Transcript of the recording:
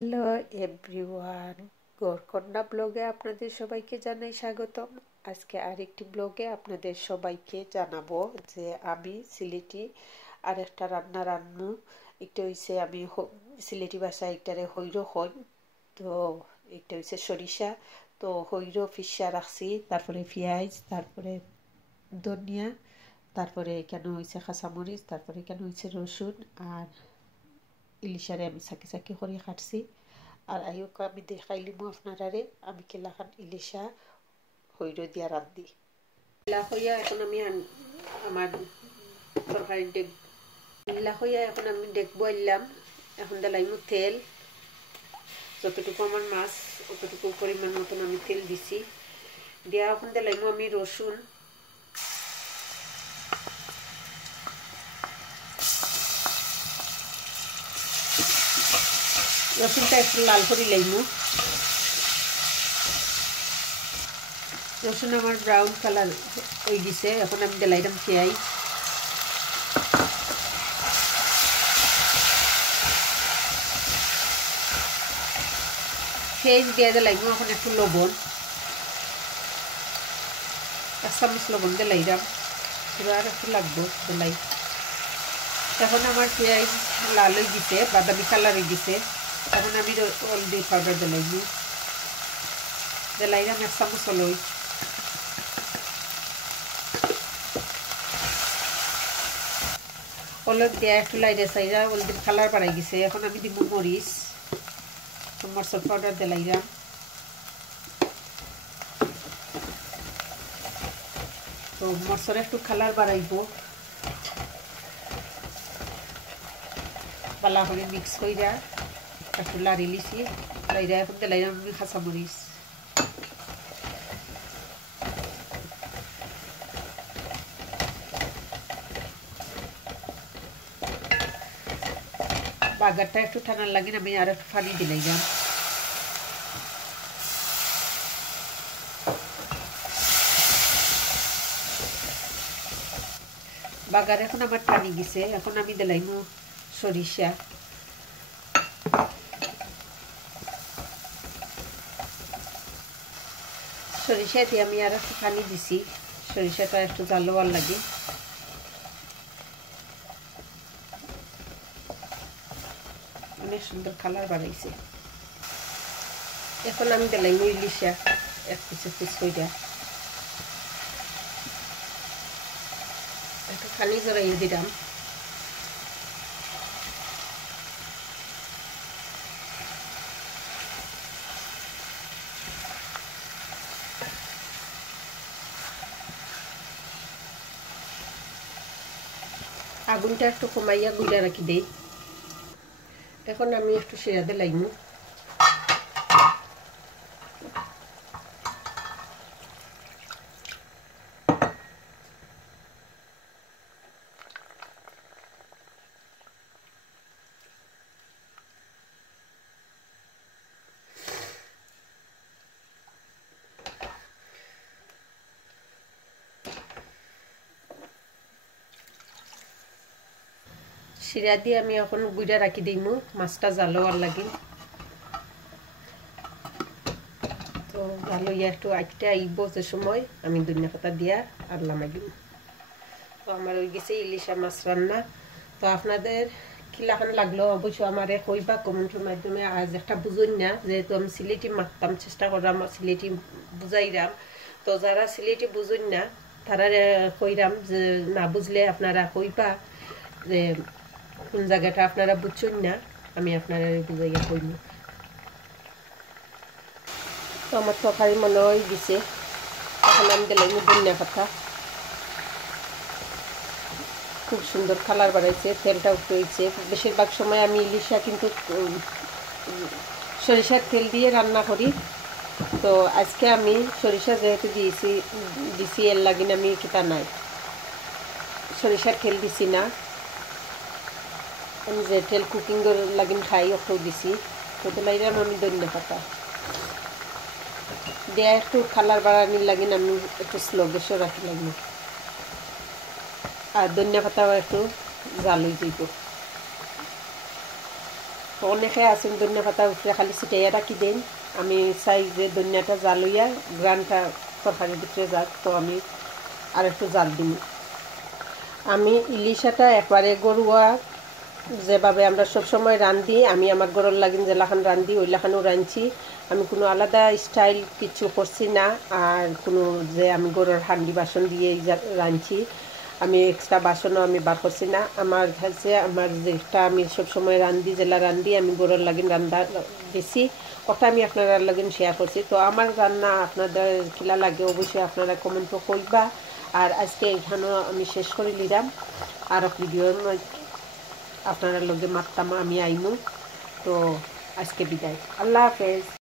Hello everyone, গড়কন্যা ব্লগে আপনাদের সবাইকে জানাই স্বাগতম। আজকে আরেকটি ব্লগে আপনাদের সবাইকে জানাবো যে আমি সিলেটি আরেকটা রান্না রান্নু। একটা হইছে আমি সিলেটি ভাষায় একটারে হৈরো হই, তো একটা হইছে সরিষা। তো হৈরো ফিসা রাখছি, তারপরে পেঁয়াজ, তারপরে ধনিয়া, তারপরে কেন হয়েছে কাঁচামরিচ, তারপরে কেন হয়েছে রসুন আর ইলিশারে আমি সাকি সাকি করে কাটছি। আর আইক আমি দেখাইলিমু আপনারারে আমি কেলাখান ইলিশা হৈরো দিয়া রান্ধি। ইলা হইয়া এখন আমি আমার তরকারি ইলা হইয়া এখন আমি দেখবো আইলাম। এখন দিলাইমু তেল, যতটুকু আমার মাছ অতটুকু পরিমাণ মতন আমি তেল দিছি। দিয়া এখন দিলাইমু আমি রসুন, রসুনটা একটু লাল করে লাইমু। রসুন আমার ব্রাউন কালার হয়ে গেছে, এখন আমি দিলাইলাম পেঁয়াজ। পেঁয়াজ দিয়ে দিলাইমু এখন একটু লবণ, 1 চামচ লবণ দিলাইলাম, আর একটু লাগবো দিলাই। এখন আমার পেঁয়াজ লাল হয়ে গেছে, বাদামি কালার হয়ে গেছে। এখন আমি হলদি পাউডার দিলাইমু, দিলাইলাম 1 চামচ হলুদ। হলুদ দিয়ে একটু লাইরে চাইরা হলদির কালার বাড়াই গেছে। এখন আমি দিব মরিচ, মরচর পাউডার দিলাইলাম। তো মরচর একটু কালার বাড়াইব, বালা করে মিক্স কইরা একটু লাড়ি লিছি। লাইরা এখন দিলাইলাম আমি কাঁচামরিচ। বাগারটা একটু ঠান্ডার লাগে আমি আর একটু পানি দিলাইলাম। বাগার এখন আমার টানি গেছে, এখন আমি দিলাইমু সরিষা। সরিষা দিয়ে আমি আর একটু পানি দিছি, সরিষাটা একটু জালোয়ার লাগে। অনেক সুন্দর কালার বাড়াইছে। এখন আমি দিলাইমু ইলিশা এক পিস কইরা, একটু পানি জড়াইয়ে দিলাম। আগুনটা একটু কমাইয়া গুঁড়া রাখি দেই। এখন আমি একটু শিরা দিলাইমু। শিরা দিয়ে আমি এখন গুঁড়া রাখি দিইমু, মাছটা জালোয়ার লাগে। তো ভালো একটু আইটা আইব যে সময় আমি ধনিয়া পাতা দিয়া আর লামাই দিব। তো আমার হয়ে গেছে ইলিশা মাছ রান্না। তো আপনাদের কিলাখান লাগলো অবশ্যই আমারে কইবা কমেন্টের মাধ্যমে। আজ একটা বুঝুন না, যেহেতু আমি সিলেটি মারতাম, চেষ্টা করলাম সিলেটি বুঝাইরাম। তো যারা সিলেটি বুঝুন না তারা কইরাম যে না বুঝলে আপনারা কইবা যে কোন জায়গাটা আপনারা বুঝছেন না, আমি আপনারা বুঝাইয়া কইব। তো আমার তরকারি মনে হয়ে গেছে, এখন আমি দিলাম ধনিয়া পাতা। খুব সুন্দর কালার বাড়াইছে, তেলটা উঠে হয়েছে। বেশিরভাগ সময় আমি ইলিশা কিন্তু সরিষার তেল দিয়ে রান্না করি। তো আজকে আমি সরিষা যেহেতু দিছি এর লাগিন আমি কিতা নাই সরিষার তেল দিছি না। আমি যে তেল কুকিং লাগিন খাই ওকেও দিছি। তো দিলাইলাম আমি ধনিয়া পাতা দেয়া, একটু কালার বাড়ানির লাগিন আমি একটু স্লো গ্যাসও রাখি লাগি। আর ধনিয়া পাতাও একটু জাল হয়ে যাইব। তো অনেকে আছেন ধনিয়া পাতা উপরে খালি ছিটাইয়া রাখি দেন, আমি চাই যে ধনিয়াটা জাল হইয়া গ্রানটা তরকারির ভিতরে যাক, তো আমি আর একটু জাল দিই। আমি ইলিশাটা একবারে গরুয়া যেভাবে আমরা সবসময় রান্ধি, আমি আমার গরুর লাগিন যেলাখান রান্ধি ওইলাখানও রাঁধছি, আমি কোনো আলাদা স্টাইল কিছু করছি না। আর কোনো যে আমি গরুর হান্ডি বাসন দিয়ে রাঁধছি, আমি এক্সট্রা বাসনও আমি বার করছি না। আমার কাছে আমার যেটা আমি সবসময় রান্ধি জেলা রান্ধি, আমি গরুর লাগিন রান্ধা দিছি, ওটা আমি আপনারা লাগিন শেয়ার করছি। তো আমার রান্না আপনাদের কিলা লাগে অবশ্যই আপনারা কমেন্টও করবা। আর আজকে এখানেও আমি শেষ করে নিলাম, আর ভিডিওর আপনারা লগে মারতাম আমি আইমু। তো আজকে বিদায়, আল্লাহ হাফেজ।